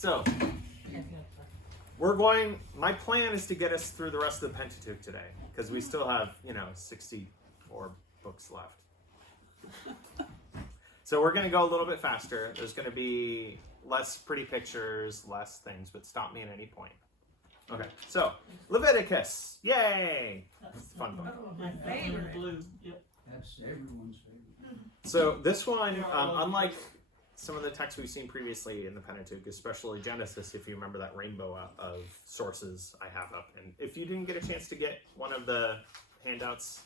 So, my plan is to get us through the rest of the Pentateuch today, because we still have, 64 books left. So we're going to go a little bit faster. There's going to be less pretty pictures, less things, but stop me at any point. Okay, so Leviticus, yay! It's a fun book. My favorite. Yep. That's everyone's favorite. So this one, unlike some of the texts we've seen previously in the Pentateuch, especially Genesis, if you remember that rainbow of sources I have up. And if you didn't get a chance to get one of the handouts,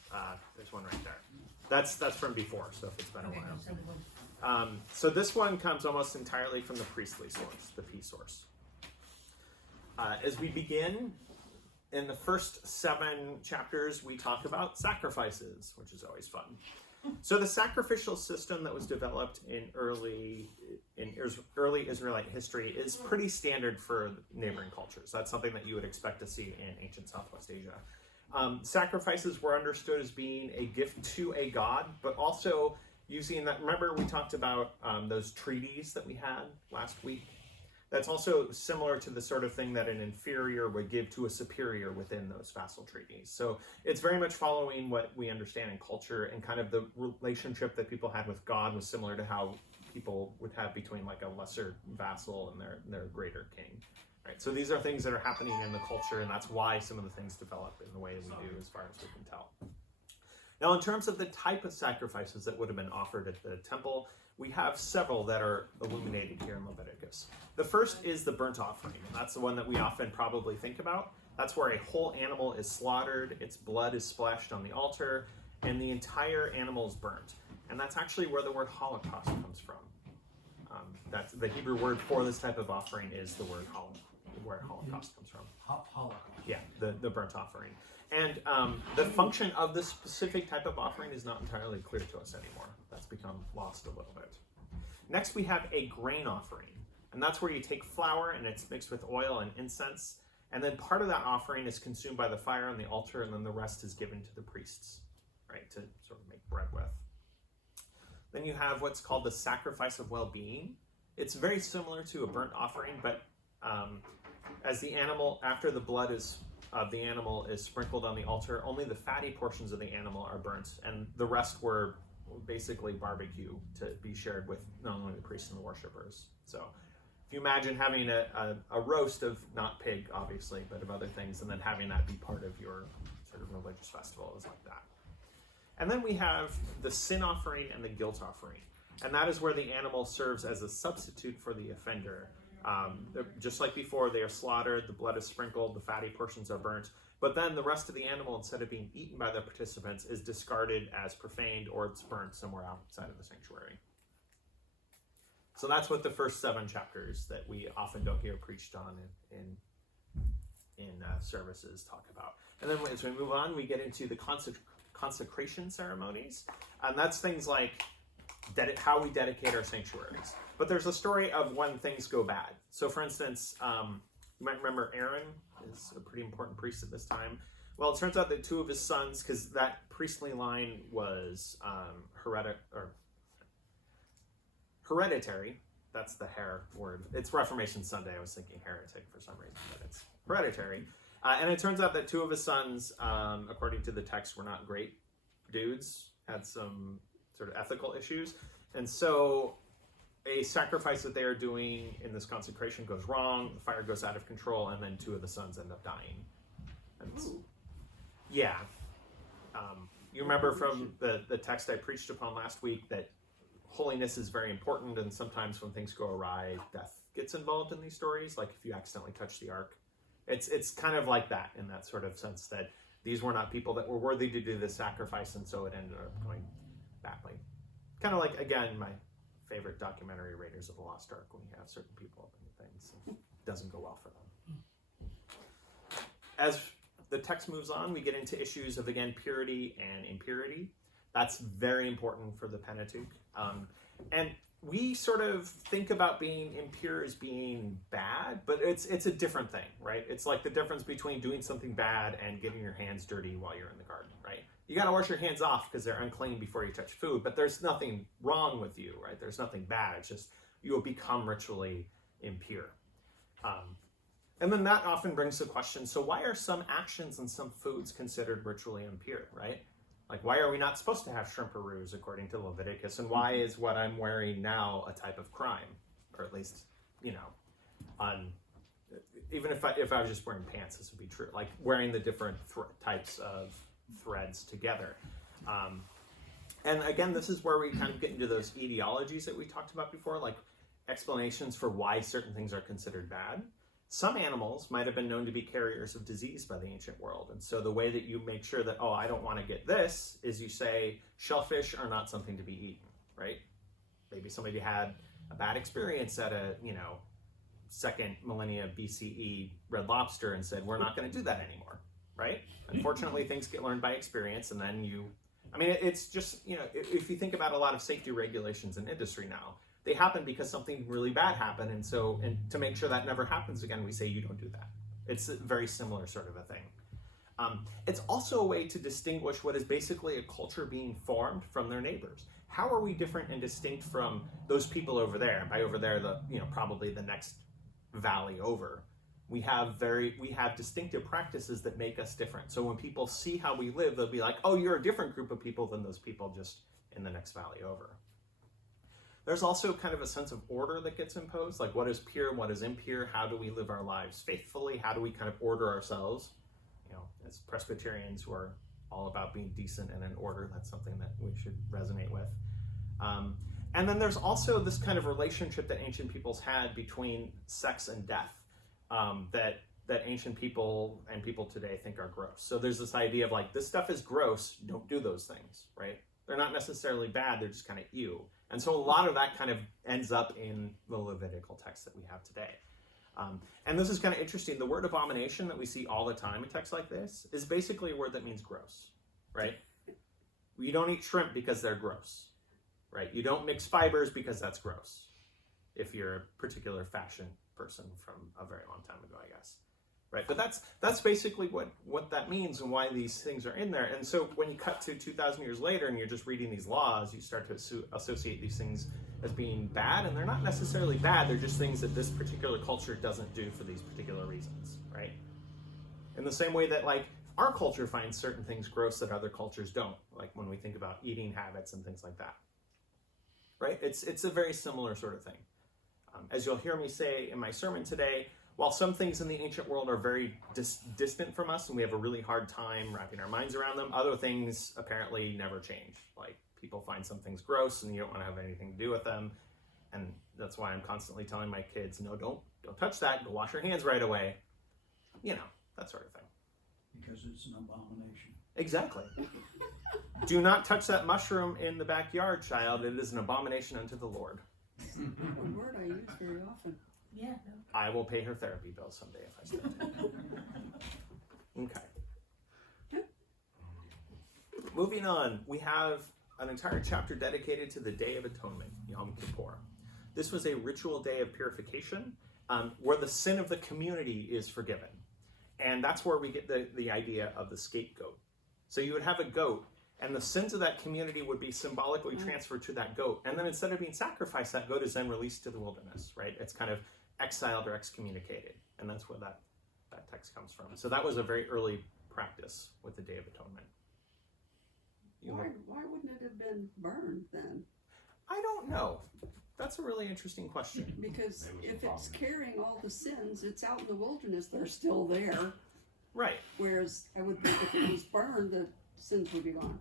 there's one right there. That's from before, so if it's been a while. So this one comes almost entirely from the priestly source, the P source. As we begin, in the first 7 chapters, we talk about sacrifices, which is always fun. So the sacrificial system that was developed in early Israelite history is pretty standard for neighboring cultures. That's something that you would expect to see in ancient Southwest Asia. Sacrifices were understood as being a gift to a god, but also using that. Remember, we talked about those treaties that we had last week? That's also similar to the sort of thing that an inferior would give to a superior within those vassal treaties. So it's very much following what we understand in culture, and kind of the relationship that people had with God was similar to how people would have between like a lesser vassal and their greater king. Right? So these are things that are happening in the culture, and that's why some of the things develop in the way we do as far as we can tell. Now, in terms of the type of sacrifices that would have been offered at the temple, we have several that are illuminated here in Leviticus. The first is the burnt offering, and that's the one that we often probably think about. That's where a whole animal is slaughtered, its blood is splashed on the altar, and the entire animal is burnt. And that's actually where the word Holocaust comes from. That's the Hebrew word for this type of offering is the word where Holocaust comes from. Holocaust. Yeah, the burnt offering. And the function of this specific type of offering is not entirely clear to us anymore. That's become lost a little bit. Next, we have a grain offering. And that's where you take flour and it's mixed with oil and incense. And then part of that offering is consumed by the fire on the altar, and then the rest is given to the priests, right, to sort of make bread with. Then you have what's called the sacrifice of well-being. It's very similar to a burnt offering, but as the animal, after the blood of the animal is sprinkled on the altar, only the fatty portions of the animal are burnt, and the rest were basically barbecue to be shared with not only the priests and the worshipers. So if you imagine having a roast of, not pig obviously, but of other things, and then having that be part of your sort of religious festival is like that. And then we have the sin offering and the guilt offering, and that is where the animal serves as a substitute for the offender. Just like before, they are slaughtered, the blood is sprinkled, the fatty portions are burnt, but then the rest of the animal, instead of being eaten by the participants, is discarded as profaned, or it's burnt somewhere outside of the sanctuary. So that's what the first 7 chapters that we often don't hear preached on in services talk about. And then as we move on, we get into the consecration ceremonies, and that's things like how we dedicate our sanctuaries. But there's a story of when things go bad. So for instance, you might remember Aaron is a pretty important priest at this time. Well, it turns out that 2 of his sons, because that priestly line was hereditary. That's the hair word. It's Reformation Sunday. I was thinking heretic for some reason, but it's hereditary. And it turns out that 2 of his sons, according to the text, were not great dudes, had some sort of ethical issues. And so a sacrifice that they are doing in this consecration goes wrong, the fire goes out of control, and then 2 of the sons end up dying. Yeah. You remember from the text I preached upon last week that holiness is very important, and sometimes when things go awry, death gets involved in these stories, like if you accidentally touch the ark. It's kind of like that, in that sort of sense that these were not people that were worthy to do this sacrifice, and so it ended up going badly. Kind of like, again, my favorite documentary, Raiders of the Lost Ark, when you have certain people and things, it doesn't go well for them. As the text moves on, we get into issues of, again, purity and impurity. That's very important for the Pentateuch. And we sort of think about being impure as being bad, but it's a different thing, right? It's like the difference between doing something bad and getting your hands dirty while you're in the garden, right? You got to wash your hands off because they're unclean before you touch food, but there's nothing wrong with you, right? There's nothing bad. It's just you will become ritually impure. And then that often brings the question, so why are some actions and some foods considered ritually impure, right? Like, why are we not supposed to have shrimperoos according to Leviticus? And why is what I'm wearing now a type of crime? Or at least, even if I was just wearing pants, this would be true. Like wearing the different types of threads together. And again, this is where we kind of get into those etiologies that we talked about before, like explanations for why certain things are considered bad. Some animals might have been known to be carriers of disease by the ancient world. And so the way that you make sure that, I don't want to get this, is you say shellfish are not something to be eaten, right? Maybe somebody had a bad experience at a, second millennia BCE Red Lobster and said, we're not going to do that anymore, right? Unfortunately, things get learned by experience, and then it's just, if you think about a lot of safety regulations in industry now, they happen because something really bad happened, and to make sure that never happens again, we say you don't do that. It's a very similar sort of a thing. It's also a way to distinguish what is basically a culture being formed from their neighbors. How are we different and distinct from those people over there? And by over there, probably the next valley over. We have distinctive practices that make us different. So when people see how we live, they'll be like, oh, you're a different group of people than those people just in the next valley over. There's also kind of a sense of order that gets imposed, like what is pure and what is impure, how do we live our lives faithfully, how do we kind of order ourselves, as Presbyterians who are all about being decent and in order, that's something that we should resonate with. And then there's also this kind of relationship that ancient peoples had between sex and death, that ancient people and people today think are gross. So there's this idea of like, this stuff is gross, don't do those things, right? They're not necessarily bad, they're just kind of ew. And so a lot of that kind of ends up in the Levitical text that we have today. And this is kind of interesting. The word abomination that we see all the time in texts like this is basically a word that means gross, right? You don't eat shrimp because they're gross, right? You don't mix fibers because that's gross, if you're a particular fashion person from a very long time ago, I guess. Right, but that's basically what that means and why these things are in there. And so when you cut to 2,000 years later and you're just reading these laws, you start to associate these things as being bad, and they're not necessarily bad, they're just things that this particular culture doesn't do for these particular reasons, right? In the same way that like our culture finds certain things gross that other cultures don't, like when we think about eating habits and things like that, right? It's a very similar sort of thing. As you'll hear me say in my sermon today, while some things in the ancient world are very distant from us and we have a really hard time wrapping our minds around them, other things apparently never change. Like people find some things gross and you don't want to have anything to do with them. And that's why I'm constantly telling my kids, no, don't touch that. Go wash your hands right away. That sort of thing. Because it's an abomination. Exactly. Do not touch that mushroom in the backyard, child. It is an abomination unto the Lord. A word I use very often. Yeah. No. I will pay her therapy bill someday if I start to. Okay. Moving on, we have an entire chapter dedicated to the Day of Atonement, Yom Kippur. This was a ritual day of purification where the sin of the community is forgiven. And that's where we get the idea of the scapegoat. So you would have a goat, and the sins of that community would be symbolically transferred to that goat. And then instead of being sacrificed, that goat is then released to the wilderness, right? It's kind of exiled or excommunicated. And that's where that text comes from. So that was a very early practice with the Day of Atonement. Why wouldn't it have been burned then? I don't know. That's a really interesting question. Because if it's carrying all the sins, it's out in the wilderness, they're still there. Right. Whereas I would think if it was burned, the sins would be gone.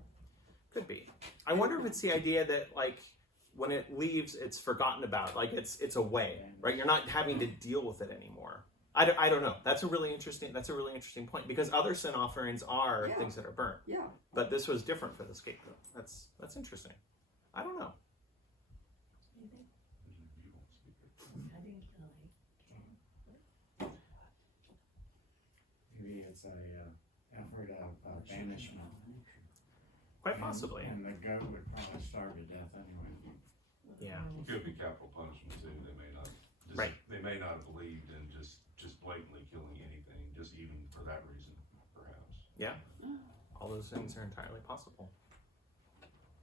Could be. I wonder if it's the idea that like when it leaves, it's forgotten about. Like it's away, right? You're not having to deal with it anymore. I don't know. That's a really interesting point, because other sin offerings are things that are burnt. Yeah. But this was different for the scapegoat. That's interesting. I don't know. Maybe it's a effort of banishment. Quite possibly. And the goat would probably starve to death anyway. Yeah. It could be capital punishment too. They may not. Right. They may not have believed in just blatantly killing anything, just even for that reason, perhaps. Yeah. All those things are entirely possible.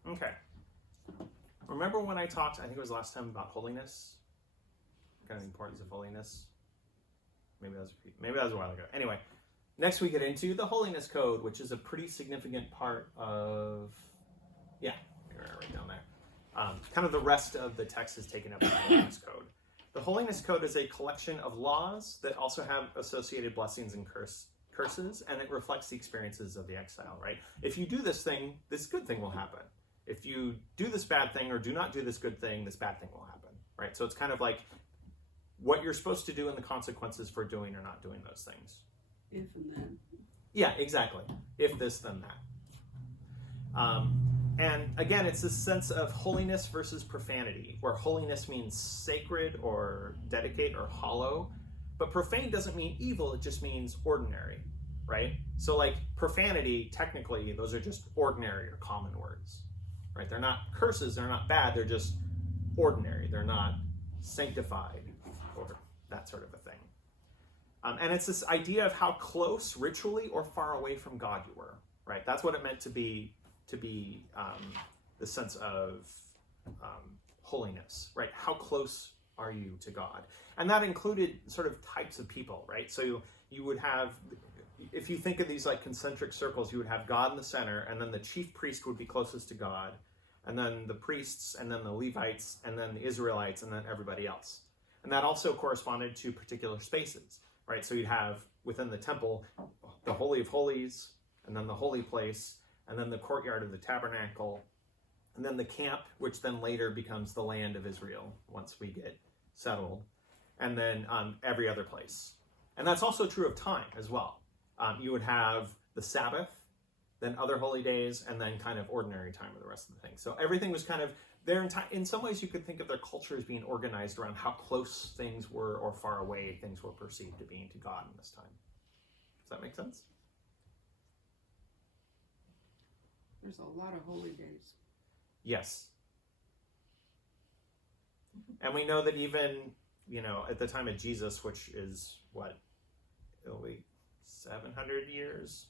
Okay. Remember when I talked, I think it was last time, about holiness? Kind of the importance of holiness? maybe that was a while ago. Anyway, next we get into the Holiness Code, which is a pretty significant part of, right down there. Kind of the rest of the text is taken up in the Holiness Code. The Holiness Code is a collection of laws that also have associated blessings and curses, and it reflects the experiences of the exile, right? If you do this thing, this good thing will happen. If you do this bad thing or do not do this good thing, this bad thing will happen, right? So it's kind of like what you're supposed to do and the consequences for doing or not doing those things. If and then. Yeah, exactly. If this, then that. And again, it's this sense of holiness versus profanity, where holiness means sacred or dedicate or hollow, but profane doesn't mean evil, it just means ordinary, right? So like profanity, technically, those are just ordinary or common words, right? They're not curses, they're not bad, they're just ordinary. They're not sanctified or that sort of a thing. And it's this idea of how close ritually or far away from God you were, right? That's what it meant to be the sense of holiness, right? How close are you to God? And that included sort of types of people, right? So you would have, if you think of these like concentric circles, you would have God in the center, and then the chief priest would be closest to God, and then the priests, and then the Levites, and then the Israelites, and then everybody else. And that also corresponded to particular spaces, right? So you'd have within the temple, the Holy of Holies, and then the holy place, and then the courtyard of the tabernacle, and then the camp, which then later becomes the land of Israel once we get settled, and then every other place. And that's also true of time as well. You would have the Sabbath, then other holy days, and then kind of ordinary time of the rest of the thing. So everything was kind of there. In some ways, you could think of their culture as being organized around how close things were or far away things were perceived to being to God in this time. Does that make sense? There's a lot of holy days. Yes. And we know that even, at the time of Jesus, which is what, only 700 years?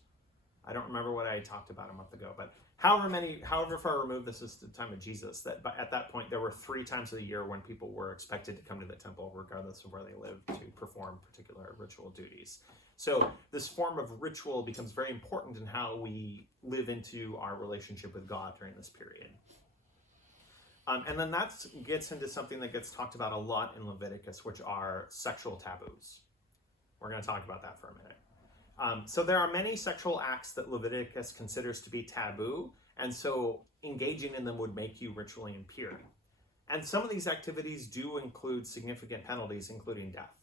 I don't remember what I talked about a month ago, but however far removed this is to the time of Jesus, that at that point there were 3 times of the year when people were expected to come to the temple, regardless of where they lived, to perform particular ritual duties. So this form of ritual becomes very important in how we live into our relationship with God during this period. And then that gets into something that gets talked about a lot in Leviticus, which are sexual taboos. We're going to talk about that for a minute. So there are many sexual acts that Leviticus considers to be taboo, and so engaging in them would make you ritually impure. And some of these activities do include significant penalties, including death.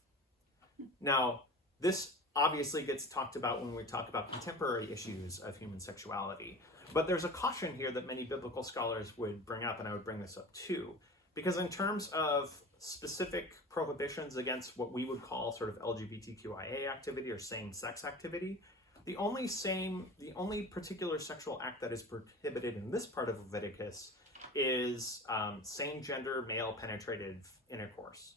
Now, this obviously gets talked about when we talk about contemporary issues of human sexuality. But there's a caution here that many biblical scholars would bring up, and I would bring this up too. Because in terms of specific prohibitions against what we would call sort of LGBTQIA activity or same-sex activity, the only particular sexual act that is prohibited in this part of Leviticus is same-gender male penetrative intercourse.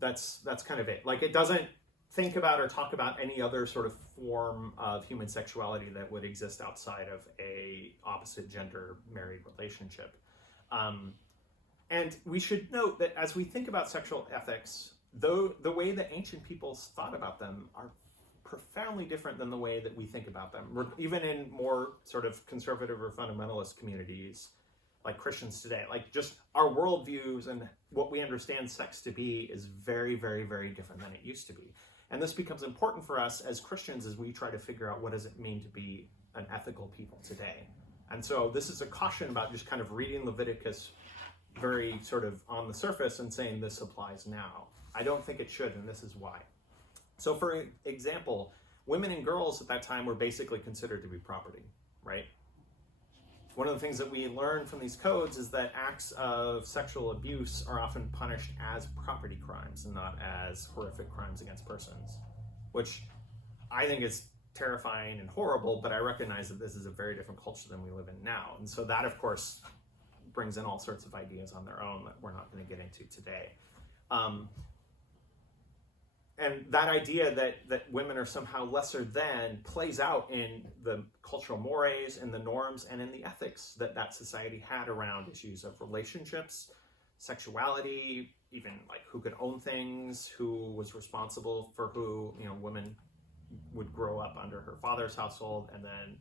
That's kind of it. Like, it doesn't think about or talk about any other sort of form of human sexuality that would exist outside of a opposite gender married relationship. And we should note that as we think about sexual ethics, though the way that ancient peoples thought about them are profoundly different than the way that we think about them, even in more sort of conservative or fundamentalist communities like Christians today. Like, just our worldviews and what we understand sex to be is very, very, very different than it used to be. And this becomes important for us as Christians as we try to figure out what does it mean to be an ethical people today. And so this is a caution about just kind of reading Leviticus very sort of on the surface and saying this applies now. I don't think it should, and this is why. So for example, women and girls at that time were basically considered to be property, right? One of the things that we learn from these codes is that acts of sexual abuse are often punished as property crimes and not as horrific crimes against persons, which I think is terrifying and horrible, but I recognize that this is a very different culture than we live in now. And so that, of course, brings in all sorts of ideas on their own that we're not going to get into today. And that idea that women are somehow lesser than plays out in the cultural mores and the norms and in the ethics that society had around issues of relationships, sexuality, even like who could own things, who was responsible for who. Women would grow up under her father's household and then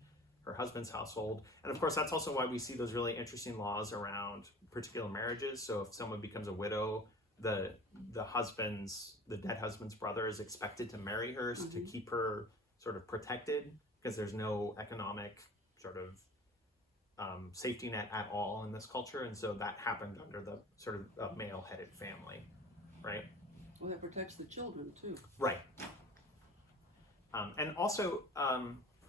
her husband's household. And of course, that's also why we see those really interesting laws around particular marriages. So if someone becomes a widow, the dead husband's brother is expected to marry her to keep her sort of protected, because there's no economic sort of safety net at all in this culture. And so that happened under the sort of male-headed family, right? Well, that protects the children too. Right. And also,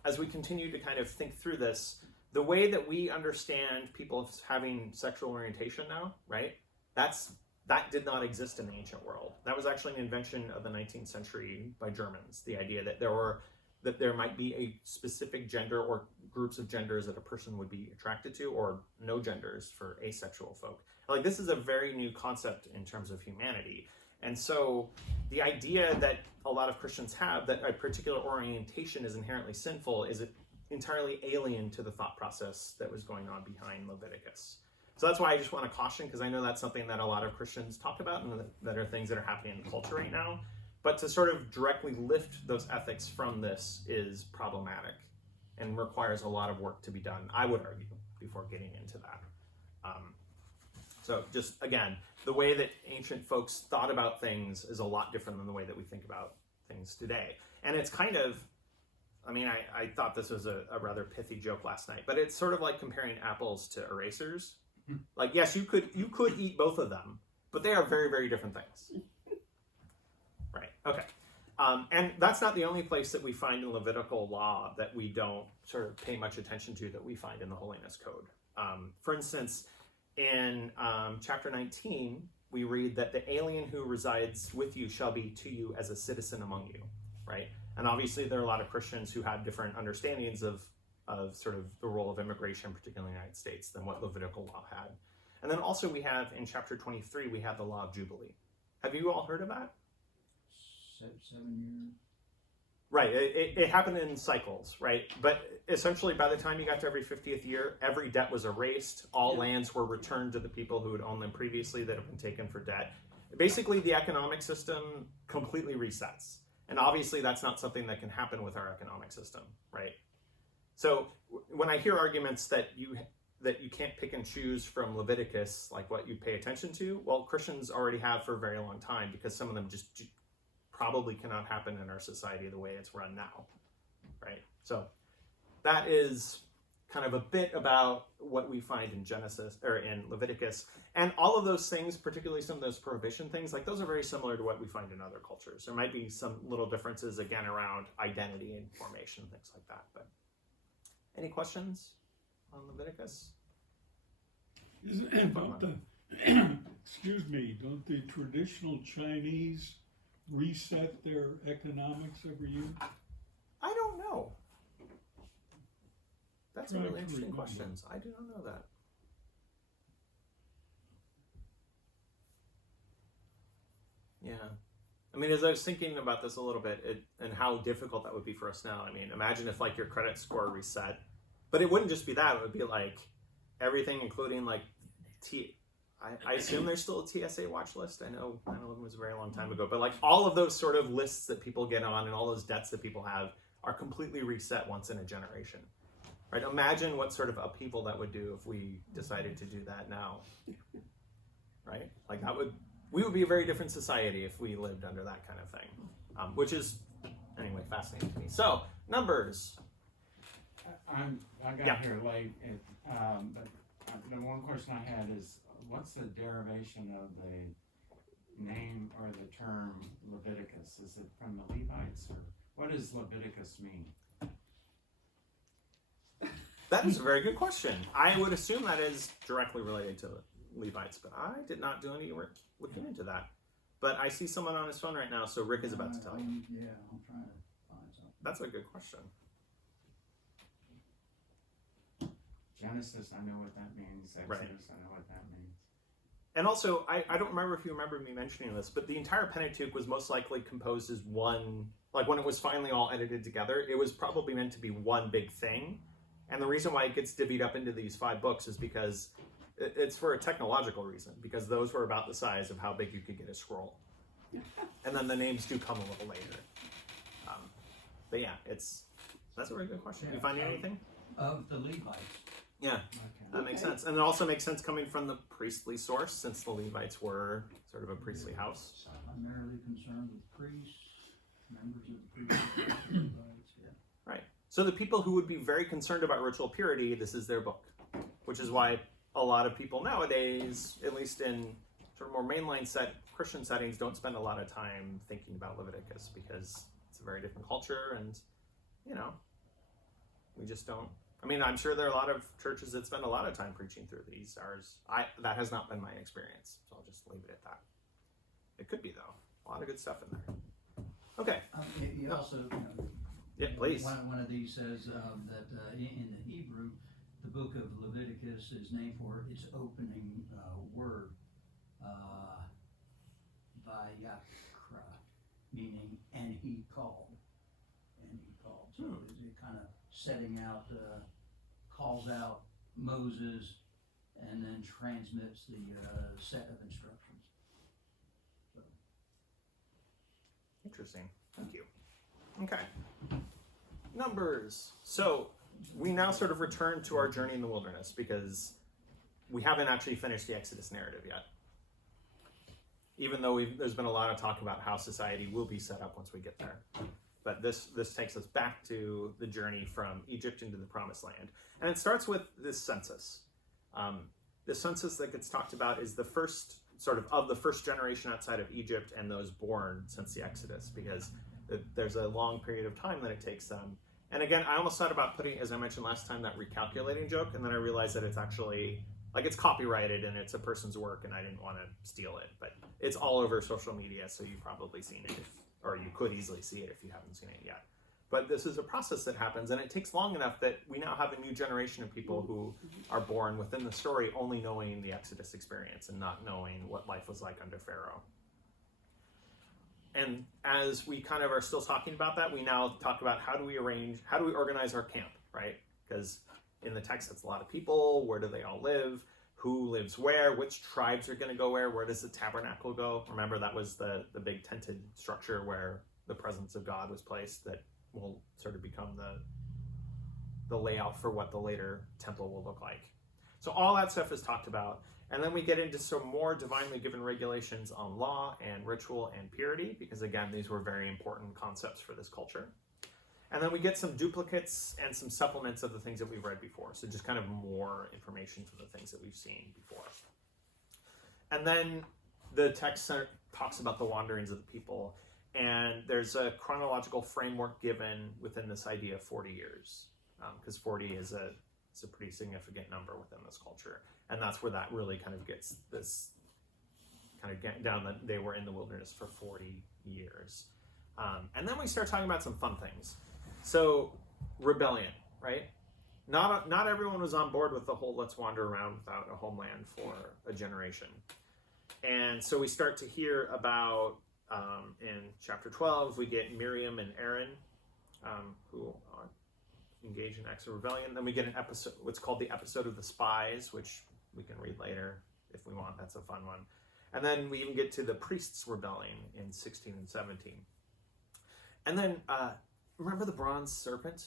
as we continue to kind of think through this, the way that we understand people having sexual orientation now, right? That did not exist in the ancient world. That was actually an invention of the 19th century by Germans. The idea that there might be a specific gender or groups of genders that a person would be attracted to, or no genders for asexual folk. Like, this is a very new concept in terms of humanity. And so the idea that a lot of Christians have that a particular orientation is inherently sinful is entirely alien to the thought process that was going on behind Leviticus. So that's why I just want to caution, because I know that's something that a lot of Christians talk about and that are things that are happening in the culture right now. But to sort of directly lift those ethics from this is problematic and requires a lot of work to be done, I would argue, before getting into that. So just, again, the way that ancient folks thought about things is a lot different than the way that we think about things today. And it's kind of, I thought this was a rather pithy joke last night, but it's sort of like comparing apples to erasers. Like, yes, you could eat both of them, but they are very, very different things. Right, okay. And that's not the only place that we find in Levitical law that we don't sort of pay much attention to that we find in the Holiness Code. For instance, in chapter 19, we read that the alien who resides with you shall be to you as a citizen among you, right? And obviously there are a lot of Christians who have different understandings of sort of the role of immigration, particularly in the United States, than what Levitical law had. And then also we have, in chapter 23, we have the law of Jubilee. Have you all heard of that? 7 years. Right, it happened in cycles, right? But essentially, by the time you got to every 50th year, every debt was erased. All lands were returned to the people who had owned them previously that had been taken for debt. Basically, the economic system completely resets. And obviously, that's not something that can happen with our economic system, right? So when I hear arguments that you can't pick and choose from Leviticus, like what you pay attention to, well, Christians already have for a very long time, because some of them just probably cannot happen in our society the way it's run now, right? So that is kind of a bit about what we find in Genesis or in Leviticus. And all of those things, particularly some of those prohibition things, like those are very similar to what we find in other cultures. There might be some little differences, again, around identity and formation, things like that. But any questions on Leviticus? Don't the traditional Chinese reset their economics every year? I don't know. That's a Try really to interesting remember. question. I do not know that. Yeah. As I was thinking about this a little bit, and how difficult that would be for us now. Imagine if like your credit score reset, but it wouldn't just be that. It would be like everything, including like I assume there's still a TSA watch list. I know 9/11 was a very long time ago, but like all of those sort of lists that people get on and all those debts that people have are completely reset once in a generation, right? Imagine what sort of upheaval that would do if we decided to do that now, right? Like we would be a very different society if we lived under that kind of thing, which is anyway fascinating to me. So numbers. I got here late, but the one question I had is, what's the derivation of the name or the term Leviticus? Is it from the Levites, or what does Leviticus mean? That is a very good question. I would assume that is directly related to the Levites, but I did not do any work looking into that. But I see someone on his phone right now, so Rick is about to tell you. Yeah, I'm trying to find something. That's a good question. Genesis, I know what that means. Exodus, Right. I know what that means. And also, I don't remember if you remember me mentioning this, but the entire Pentateuch was most likely composed as one, like when it was finally all edited together, it was probably meant to be one big thing. And the reason why it gets divvied up into these 5 books is because It's for a technological reason, because those were about the size of how big you could get a scroll. And then the names do come a little later. But yeah, that's a very good question. You find anything? Of the Levites. Yeah, that makes sense. And it also makes sense coming from the priestly source, since the Levites were sort of a priestly house. Primarily concerned with priests, members of the priesthood, Levites, yeah. Right. So the people who would be very concerned about ritual purity, this is their book, which is why a lot of people nowadays, at least in sort of more mainline Christian settings, don't spend a lot of time thinking about Leviticus, because it's a very different culture, and we just don't. I mean, I'm sure there are a lot of churches that spend a lot of time preaching through these. That has not been my experience, so I'll just leave it at that. It could be, though. A lot of good stuff in there. Okay. You also, Yeah, please. One of these says that in the Hebrew, the book of Leviticus is named for its opening word, Vayakra, meaning and he called. So it kind of setting out, calls out Moses, and then transmits the set of instructions. So. Interesting. Thank you. Okay. Numbers. So we now sort of return to our journey in the wilderness, because we haven't actually finished the Exodus narrative yet. Even though there's been a lot of talk about how society will be set up once we get there. But this takes us back to the journey from Egypt into the Promised Land. And it starts with this census. The census that gets talked about is the first of the first generation outside of Egypt and those born since the Exodus, because there's a long period of time that it takes them. And again, I almost thought about putting, as I mentioned last time, that recalculating joke, and then I realized that it's actually, it's copyrighted and it's a person's work, and I didn't want to steal it. But it's all over social media, so you've probably seen it, or you could easily see it if you haven't seen it yet. But this is a process that happens, and it takes long enough that we now have a new generation of people who are born within the story only knowing the Exodus experience and not knowing what life was like under Pharaoh. And as we kind of are still talking about that, we now talk about how do we organize our camp, right? Because in the text, it's a lot of people. Where do they all live? Who lives where? Which tribes are going to go where? Where does the tabernacle go? Remember, that was the big tented structure where the presence of God was placed, that will sort of become the layout for what the later temple will look like. So all that stuff is talked about. And then we get into some more divinely given regulations on law and ritual and purity, because again, these were very important concepts for this culture. And then we get some duplicates and some supplements of the things that we've read before. So just kind of more information from the things that we've seen before. And then the text talks about the wanderings of the people. And there's a chronological framework given within this idea of 40 years. Because 40 is a pretty significant number within this culture. And that's where that really kind of gets this kind of down that they were in the wilderness for 40 years. And then we start talking about some fun things. So rebellion, right? Not everyone was on board with the whole let's wander around without a homeland for a generation. And so we start to hear about, in chapter 12, we get Miriam and Aaron, who are engaged in acts of rebellion. Then we get an episode, what's called the episode of the spies, which we can read later if we want. That's a fun one. And then we even get to the priests rebelling in 16 and 17. And then, remember the bronze serpent?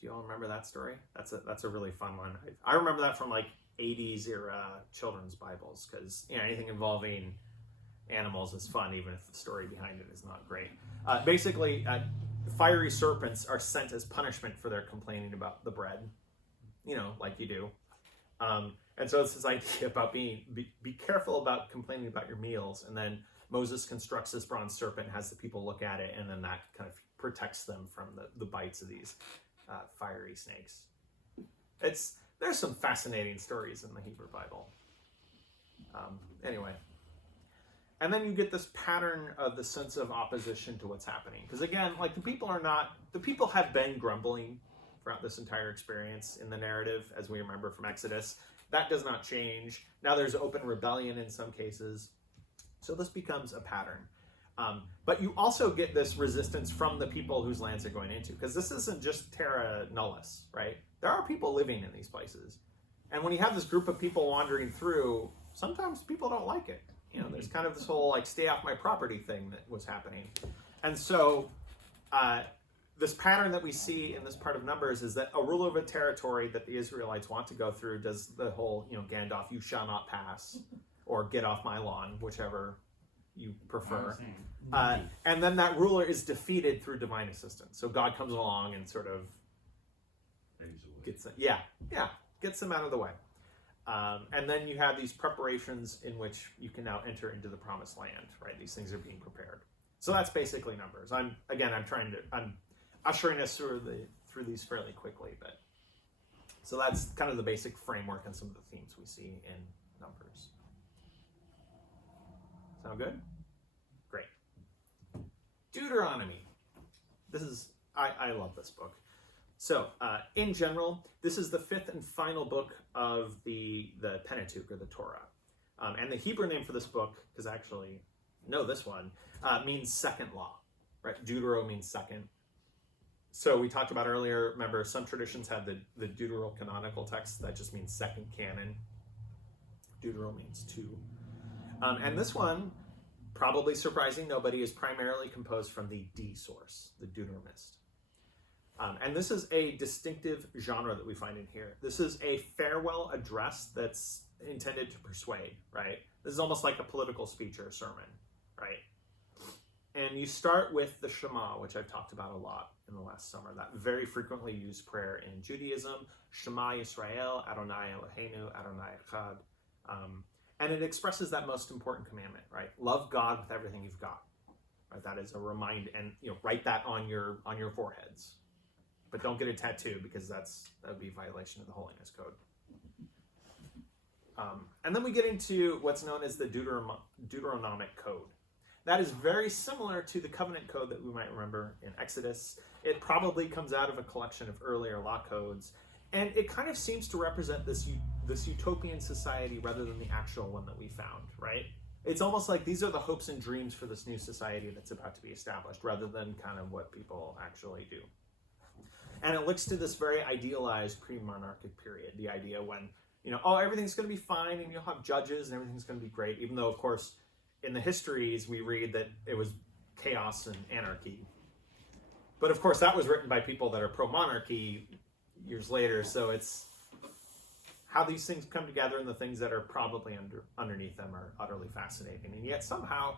Do you all remember that story? That's a really fun one. I remember that from 80s era children's Bibles, because anything involving animals is fun, even if the story behind it is not great. Basically, fiery serpents are sent as punishment for their complaining about the bread, like you do. And so it's this idea about be careful about complaining about your meals. And then Moses constructs this bronze serpent, has the people look at it, and then that kind of protects them from the bites of these fiery snakes. There's some fascinating stories in the Hebrew Bible. Anyway. And then you get this pattern of the sense of opposition to what's happening. Because again, the people have been grumbling throughout this entire experience in the narrative, as we remember from Exodus. That does not change. Now there's open rebellion in some cases. So this becomes a pattern. But you also get this resistance from the people whose lands they're going into. Because this isn't just terra nullius, right? There are people living in these places. And when you have this group of people wandering through, sometimes people don't like it. You know, there's kind of this whole like stay off my property thing that was happening. And so this pattern that we see in this part of Numbers is that a ruler of a territory that the Israelites want to go through does the whole, you know, Gandalf, you shall not pass, or get off my lawn, whichever you prefer. And then that ruler is defeated through divine assistance. So God comes along and sort of gets them out of the way. And then you have these preparations in which you can now enter into the promised land, right? These things are being prepared. So that's basically Numbers. I'm ushering us through these fairly quickly, but so that's kind of the basic framework and some of the themes we see in Numbers. Sound good? Great. Deuteronomy. I love this book. So, in general, this is the fifth and final book of the Pentateuch, or the Torah. And the Hebrew name for this book, because I actually know this one, means second law, right? Deutero means second. So we talked about earlier, remember, some traditions have the deuterocanonical text, that just means second canon. Deutero means two. And this one, probably surprising nobody, is primarily composed from the D source, the Deuteronomist. And this is a distinctive genre that we find in here. This is a farewell address that's intended to persuade, right? This is almost like a political speech or a sermon, right? And you start with the Shema, which I've talked about a lot in the last summer, that very frequently used prayer in Judaism, Shema Yisrael, Adonai Eloheinu, Adonai Echad. And it expresses that most important commandment, right? Love God with everything you've got. Right? That is a reminder, and write that on your foreheads. But don't get a tattoo, because that would be a violation of the Holiness Code. And then we get into what's known as the Deuteronomic Code. That is very similar to the covenant code that we might remember in Exodus. It probably comes out of a collection of earlier law codes, and it kind of seems to represent this utopian society rather than the actual one that we found, right? It's almost like these are the hopes and dreams for this new society that's about to be established, rather than kind of what people actually do. And it looks to this very idealized pre-monarchic period, the idea when, everything's going to be fine and you'll have judges and everything's going to be great, even though, of course, in the histories we read that it was chaos and anarchy. But of course that was written by people that are pro-monarchy years later, so it's how these things come together and the things that are probably underneath them are utterly fascinating. And yet somehow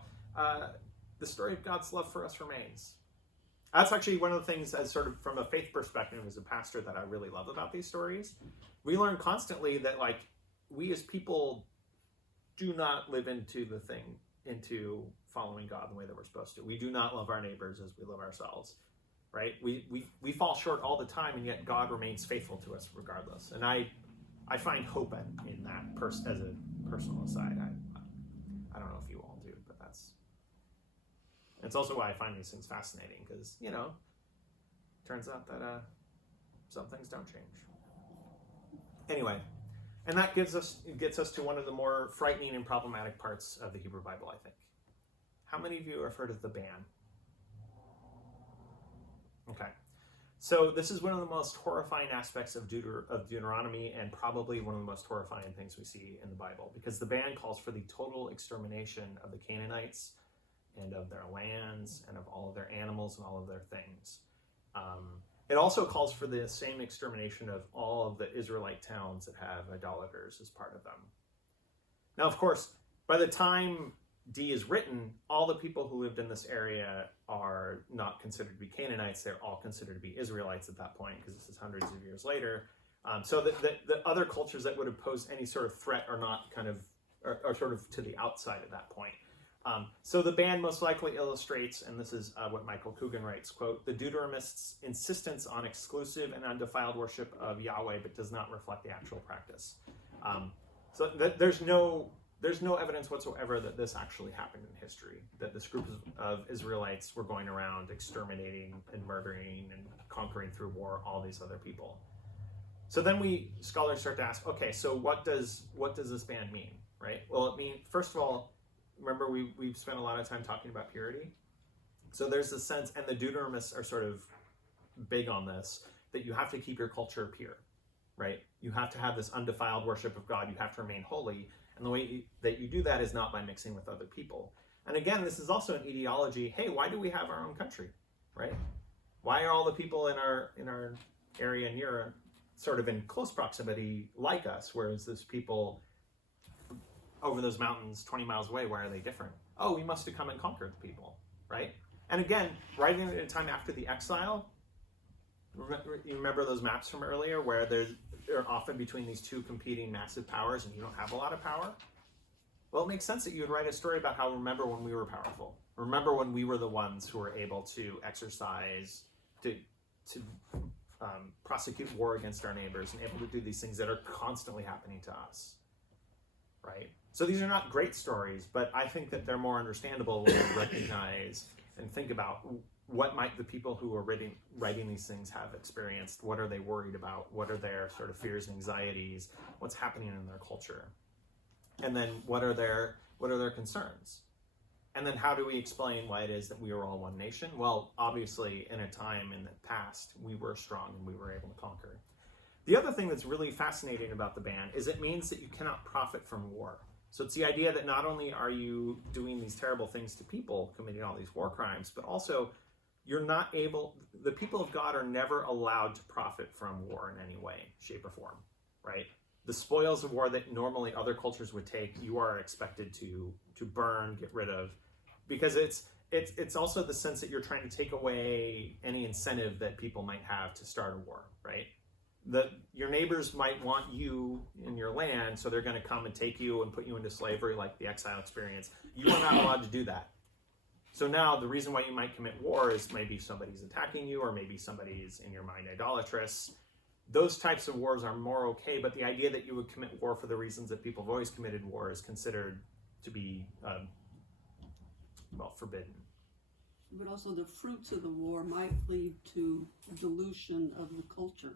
the story of God's love for us remains. That's actually one of the things, as sort of from a faith perspective as a pastor, that I really love about these stories. We learn constantly that we as people do not live into following God the way that we're supposed to. We do not love our neighbors as we love ourselves, right? We fall short all the time, and yet God remains faithful to us regardless. And I find hope in that as a personal aside. I don't know if you all do, but it's also why I find these things fascinating, because turns out that some things don't change. Anyway. And that gets us to one of the more frightening and problematic parts of the Hebrew Bible, I think. How many of you have heard of the ban? Okay. So this is one of the most horrifying aspects of Deuteronomy, and probably one of the most horrifying things we see in the Bible, because the ban calls for the total extermination of the Canaanites and of their lands and of all of their animals and all of their things. It also calls for the same extermination of all of the Israelite towns that have idolaters as part of them. Now, of course, by the time D is written, all the people who lived in this area are not considered to be Canaanites. They're all considered to be Israelites at that point, because this is hundreds of years later. So the other cultures that would have posed any sort of threat are not are sort of to the outside at that point. So the ban most likely illustrates, and this is what Michael Coogan writes, quote, the Deuteronomists' insistence on exclusive and undefiled worship of Yahweh, but does not reflect the actual practice. So there's no evidence whatsoever that this actually happened in history, that this group of Israelites were going around exterminating and murdering and conquering through war all these other people. So then scholars start to ask, okay, so what does this ban mean, right? Well, it means, first of all, remember, we've spent a lot of time talking about purity. So there's this sense, and the Deuteronomists are sort of big on this, that you have to keep your culture pure. right? You have to have this undefiled worship of God. You have to remain holy. And the way that you do that is not by mixing with other people. And again, this is also an etiology. Hey, why do we have our own country, right? Why are all the people in our area near, sort of in close proximity, like us, whereas those people over those mountains 20 miles away, why are they different? Oh, we must have come and conquered the people, right? And again, writing it at a time after the exile, you remember those maps from earlier where they're often between these two competing massive powers and you don't have a lot of power? Well, it makes sense that you would write a story about how remember when we were powerful. Remember when we were the ones who were able to exercise, to prosecute war against our neighbors and able to do these things that are constantly happening to us, right? So these are not great stories, but I think that they're more understandable when you recognize and think about what might the people who are writing these things have experienced. What are they worried about? What are their sort of fears and anxieties? What's happening in their culture? And then what are their concerns? And then how do we explain why it is that we are all one nation? Well, obviously, in a time in the past, we were strong and we were able to conquer. The other thing that's really fascinating about the ban is it means that you cannot profit from war. So it's the idea that not only are you doing these terrible things to people, committing all these war crimes, but also the people of God are never allowed to profit from war in any way, shape, or form, right? The spoils of war that normally other cultures would take, you are expected to burn, get rid of, because it's also the sense that you're trying to take away any incentive that people might have to start a war, right? Your neighbors might want you in your land, so they're going to come and take you and put you into slavery like the exile experience. You are not allowed to do that. So now the reason why you might commit war is maybe somebody's attacking you or maybe somebody's in your mind idolatrous. Those types of wars are more okay, but the idea that you would commit war for the reasons that people have always committed war is considered to be, forbidden. But also the fruits of the war might lead to dilution of the culture.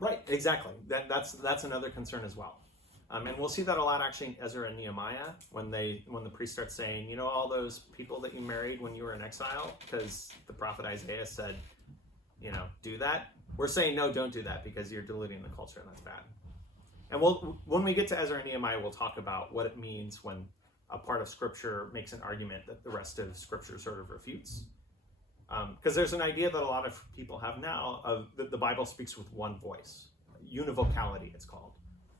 Right, exactly. That's another concern as well. And we'll see that a lot actually in Ezra and Nehemiah when the priest starts saying, all those people that you married when you were in exile, because the prophet Isaiah said, do that. We're saying, no, don't do that because you're diluting the culture and that's bad. And when we get to Ezra and Nehemiah, we'll talk about what it means when a part of Scripture makes an argument that the rest of Scripture sort of refutes. Because there's an idea that a lot of people have now of that the Bible speaks with one voice. Univocality, it's called.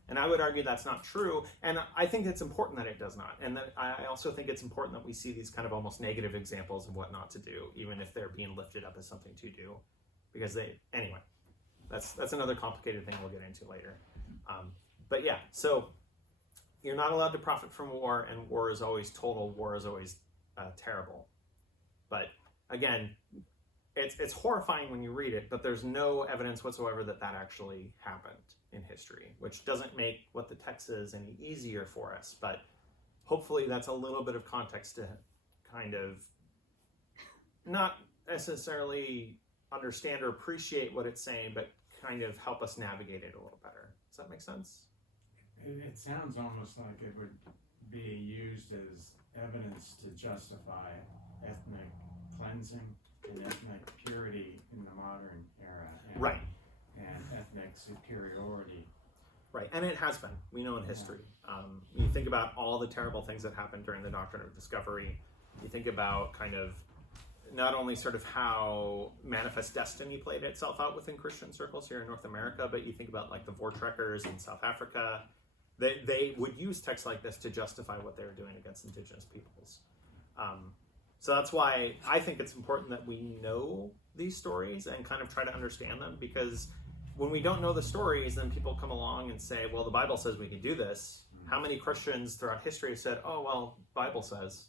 And I would argue that's not true. And I think it's important that it does not. And that I also think it's important that we see these kind of almost negative examples of what not to do, even if they're being lifted up as something to do. Because anyway, that's another complicated thing we'll get into later. But yeah, so you're not allowed to profit from war, and war is always total. War is always terrible. But again, it's horrifying when you read it, but there's no evidence whatsoever that actually happened in history, which doesn't make what the text is any easier for us. But hopefully that's a little bit of context to kind of not necessarily understand or appreciate what it's saying, but kind of help us navigate it a little better. Does that make sense? It sounds almost like it would be used as evidence to justify ethnic cleansing and ethnic purity in the modern era. Right. And ethnic superiority. Right, and it has been. We know in history. You think about all the terrible things that happened during the Doctrine of Discovery. You think about kind of not only sort of how manifest destiny played itself out within Christian circles here in North America, but you think about like the Voortrekkers in South Africa. They would use texts like this to justify what they were doing against indigenous peoples. So that's why I think it's important that we know these stories and kind of try to understand them, because when we don't know the stories, then people come along and say, well, the Bible says we can do this. How many Christians throughout history have said, oh, well, Bible says,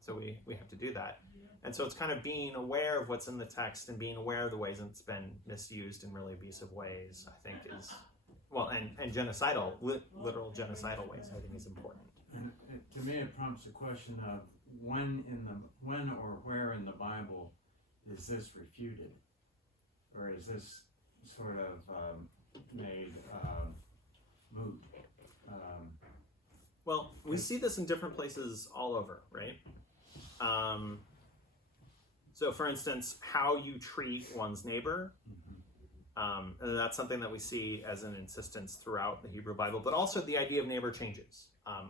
so we have to do that. And so it's kind of being aware of what's in the text and being aware of the ways it's been misused in really abusive ways, I think is, well, and genocidal, literal genocidal ways, I think is important. And to me, it prompts a question of when or where in the Bible is this refuted? Or is this sort of made moot? Well, we see this in different places all over, right? So, for instance, how you treat one's neighbor And that's something that we see as an insistence throughout the Hebrew Bible, but also the idea of neighbor changes.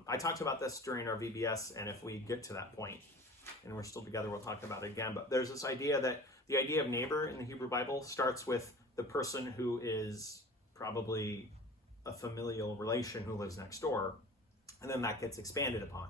I talked about this during our VBS, and if we get to that point, and we're still together, we'll talk about it again. But there's this idea that the idea of neighbor in the Hebrew Bible starts with the person who is probably a familial relation who lives next door, and then that gets expanded upon.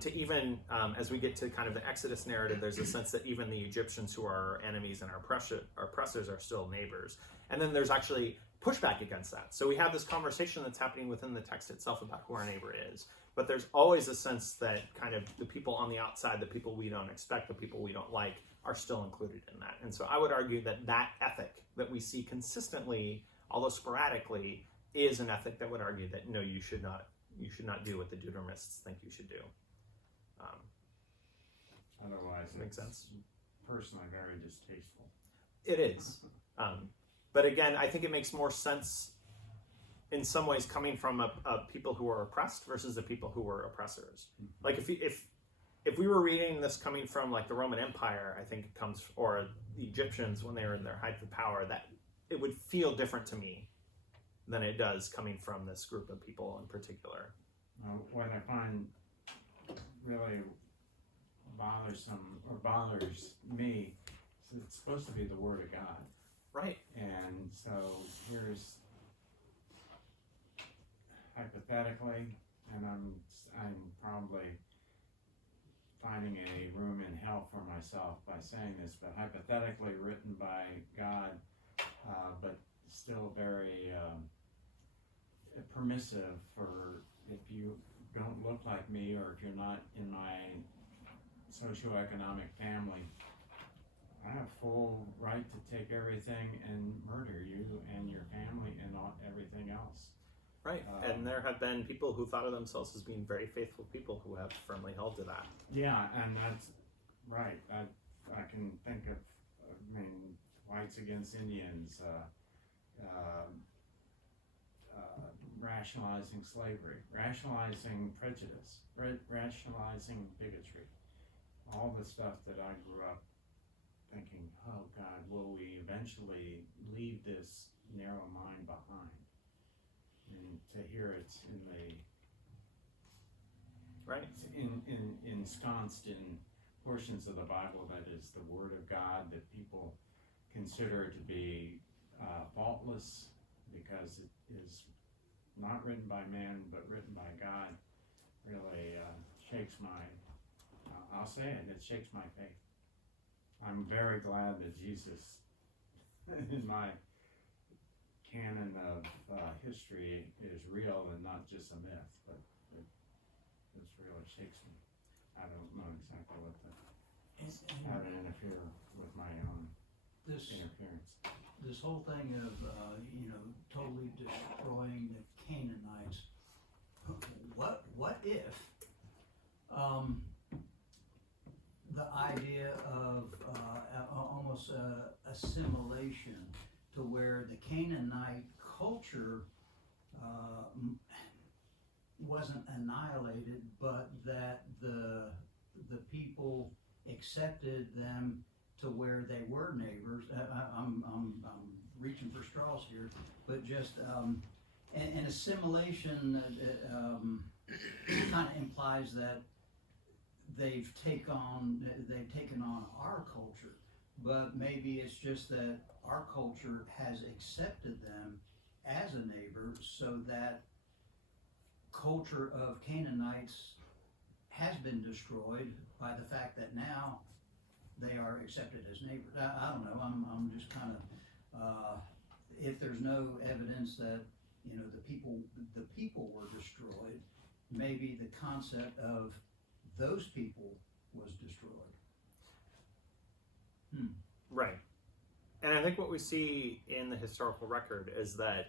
To even, as we get to kind of the Exodus narrative, there's a sense that even the Egyptians who are our enemies and our oppressors are still neighbors. And then there's actually pushback against that. So we have this conversation that's happening within the text itself about who our neighbor is. But there's always a sense that kind of the people on the outside, the people we don't expect, the people we don't like, are still included in that. And so I would argue that that ethic that we see consistently, although sporadically, is an ethic that would argue that no, you should not do what the Deuteronomists think you should do. Otherwise, Makes sense. Personally, very distasteful. It is. But again, I think it makes more sense in some ways coming from a people who are oppressed versus the people who were oppressors. Like if we were reading this coming from like the Roman Empire, I think it comes, or the Egyptians when they were in their height of power, that it would feel different to me than it does coming from this group of people in particular. What I find really bothersome or bothers me is it's supposed to be the Word of God. Right. And so here's hypothetically, and I'm probably finding a room in hell for myself by saying this, but hypothetically written by God, but still very permissive for if you don't look like me or if you're not in my socioeconomic family, I have full right to take everything and murder you and your family and everything else. Right. And there have been people who thought of themselves as being very faithful people who have firmly held to that. Yeah, and that's right. I can think of, whites against Indians, rationalizing slavery, rationalizing prejudice, rationalizing bigotry. All the stuff that I grew up thinking, oh God, will we eventually leave this narrow mind behind? And to hear it's in the Right. ensconced in portions of the Bible that is the Word of God that people consider to be faultless because it is not written by man but written by God, really shakes my, I'll say it, it shakes my faith. I'm very glad that Jesus, in my canon of history, is real and not just a myth, but this really shakes me. I don't know exactly what how to interfere with my own interference. This whole thing of totally destroying the Canaanites. What if the idea of almost assimilation, to where the Canaanite culture wasn't annihilated, but that the people accepted them to where they were neighbors. I'm reaching for straws here, but just and assimilation kind of implies that they've taken on our culture, but maybe it's just that our culture has accepted them as a neighbor, so that culture of Canaanites has been destroyed by the fact that now they are accepted as neighbors. I don't know. I'm just kind of if there's no evidence that the people were destroyed, maybe the concept of those people was destroyed. Right. And I think what we see in the historical record is that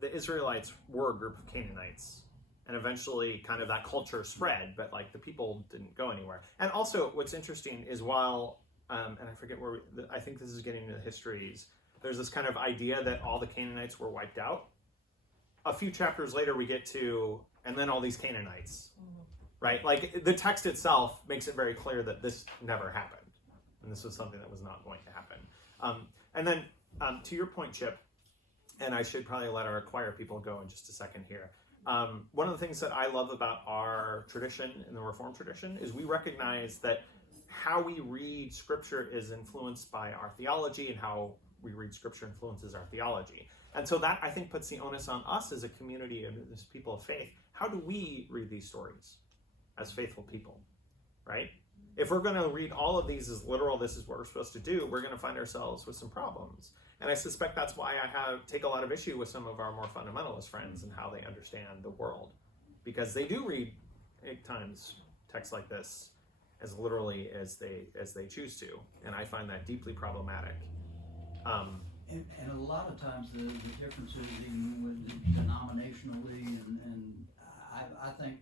the Israelites were a group of Canaanites, and eventually kind of that culture spread, but like the people didn't go anywhere. And also what's interesting is while, and I forget where, I think this is getting into the histories, there's this kind of idea that all the Canaanites were wiped out. A few chapters later we get to, and then all these Canaanites, right? Like the text itself makes it very clear that this never happened. And this was something that was not going to happen. And then To your point, Chip, and I should probably let our choir people go in just a second here. One of the things that I love about our tradition in the Reformed tradition is we recognize that how we read Scripture is influenced by our theology, and how we read Scripture influences our theology. And so that, I think, puts the onus on us as a community and as people of faith. How do we read these stories as faithful people, right? If we're going to read all of these as literal, this is what we're supposed to do, we're going to find ourselves with some problems. And I suspect that's why I take a lot of issue with some of our more fundamentalist friends and how they understand the world. Because they do read, at times, texts like this as literally as they choose to. And I find that deeply problematic. And a lot of times the differences even with denominationally and I think,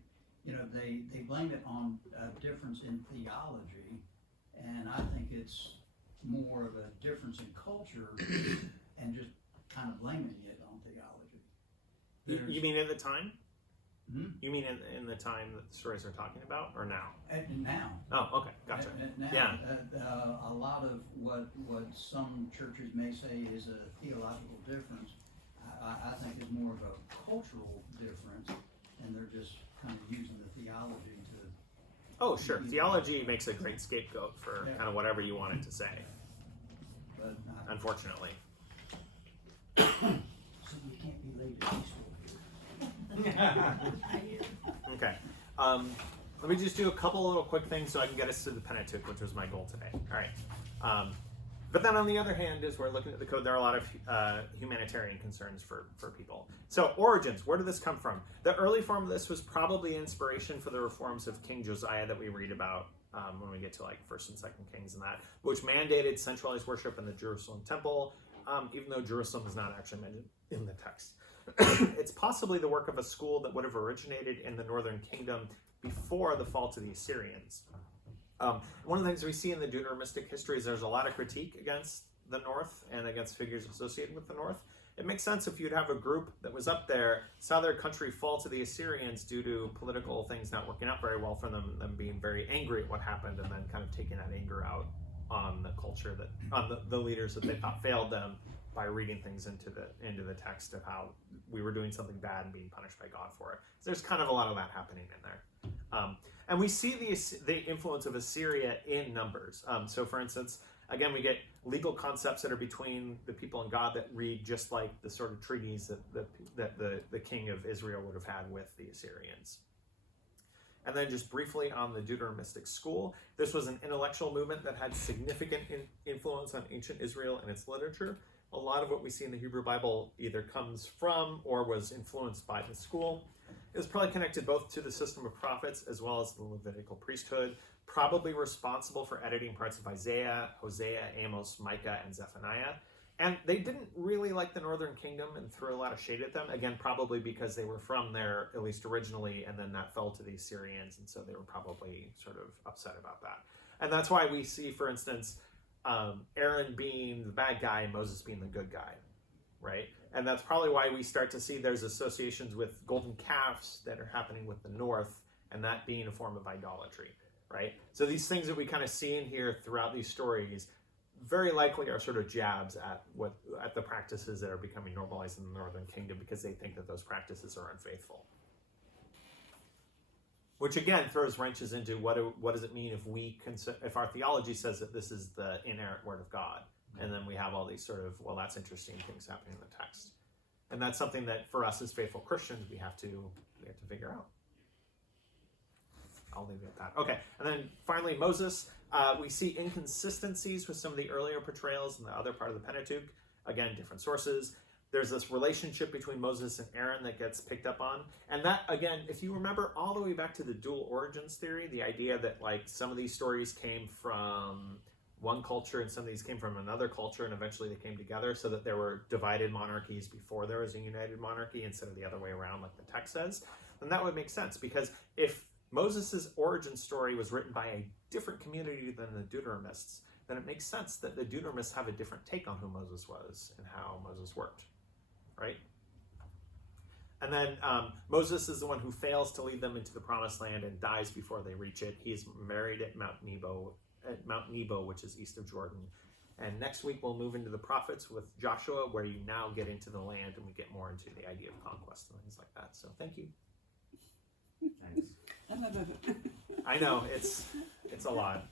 they blame it on a difference in theology, and I think it's more of a difference in culture and just kind of blaming it on theology. You mean at the time? Hmm? You mean in the time that the stories are talking about, or now? Now. Oh, okay, gotcha. Now, Yeah. a lot of what some churches may say is a theological difference, I think is more of a cultural difference, and they're just kind of using the theology to. Oh, sure. Theology makes a great scapegoat for kind of whatever you want it to say. But Unfortunately. so we can't be late at Okay. Let me just do a couple little quick things so I can get us to the Pentateuch, which was my goal today. All right. But then on the other hand, as we're looking at the code, there are a lot of humanitarian concerns for people. So origins, where did this come from? The early form of this was probably inspiration for the reforms of King Josiah that we read about when we get to like 1st and 2nd Kings and that, which mandated centralized worship in the Jerusalem temple, even though Jerusalem is not actually mentioned in the text. It's possibly the work of a school that would have originated in the northern kingdom before the fall to the Assyrians. One of the things we see in the Deuteronomistic history is there's a lot of critique against the north and against figures associated with the north. It makes sense if you'd have a group that was up there, saw their country fall to the Assyrians due to political things not working out very well for them being very angry at what happened, and then kind of taking that anger out on the culture on the leaders that they thought failed them by reading things into the text of how we were doing something bad and being punished by God for it. So there's kind of a lot of that happening in there. And we see the influence of Assyria in Numbers. So for instance, again, we get legal concepts that are between the people and God that read just like the sort of treaties that the king of Israel would have had with the Assyrians. And then just briefly on the Deuteronomistic school, this was an intellectual movement that had significant influence on ancient Israel and its literature. A lot of what we see in the Hebrew Bible either comes from or was influenced by the school. It was probably connected both to the system of prophets as well as the Levitical priesthood, probably responsible for editing parts of Isaiah, Hosea, Amos, Micah, and Zephaniah. And they didn't really like the northern kingdom and threw a lot of shade at them, again, probably because they were from there, at least originally, and then that fell to the Assyrians, and so they were probably sort of upset about that. And that's why we see, for instance, Aaron being the bad guy and Moses being the good guy, right? And that's probably why we start to see there's associations with golden calves that are happening with the north, and that being a form of idolatry, right? So these things that we kind of see in here throughout these stories very likely are sort of jabs at the practices that are becoming normalized in the northern kingdom because they think that those practices are unfaithful. Which again throws wrenches into what does it mean if our theology says that this is the inerrant word of God, and then we have all these sort of, well, that's interesting things happening in the text, and that's something that for us as faithful Christians we have to figure out. I'll leave it at that. Okay, and then finally Moses. We see inconsistencies with some of the earlier portrayals in the other part of the Pentateuch. Again, different sources. There's this relationship between Moses and Aaron that gets picked up on. And that, again, if you remember all the way back to the dual origins theory, the idea that like some of these stories came from one culture and some of these came from another culture and eventually they came together so that there were divided monarchies before there was a united monarchy instead of the other way around like the text says, then that would make sense, because if Moses' origin story was written by a different community than the Deuteronomists, then it makes sense that the Deuteronomists have a different take on who Moses was and how Moses worked, right? And then Moses is the one who fails to lead them into the promised land and dies before they reach it. He's married at Mount Nebo, which is east of Jordan. And next week we'll move into the prophets with Joshua, where you now get into the land and we get more into the idea of conquest and things like that. So thank you. Thanks. I know it's a lot.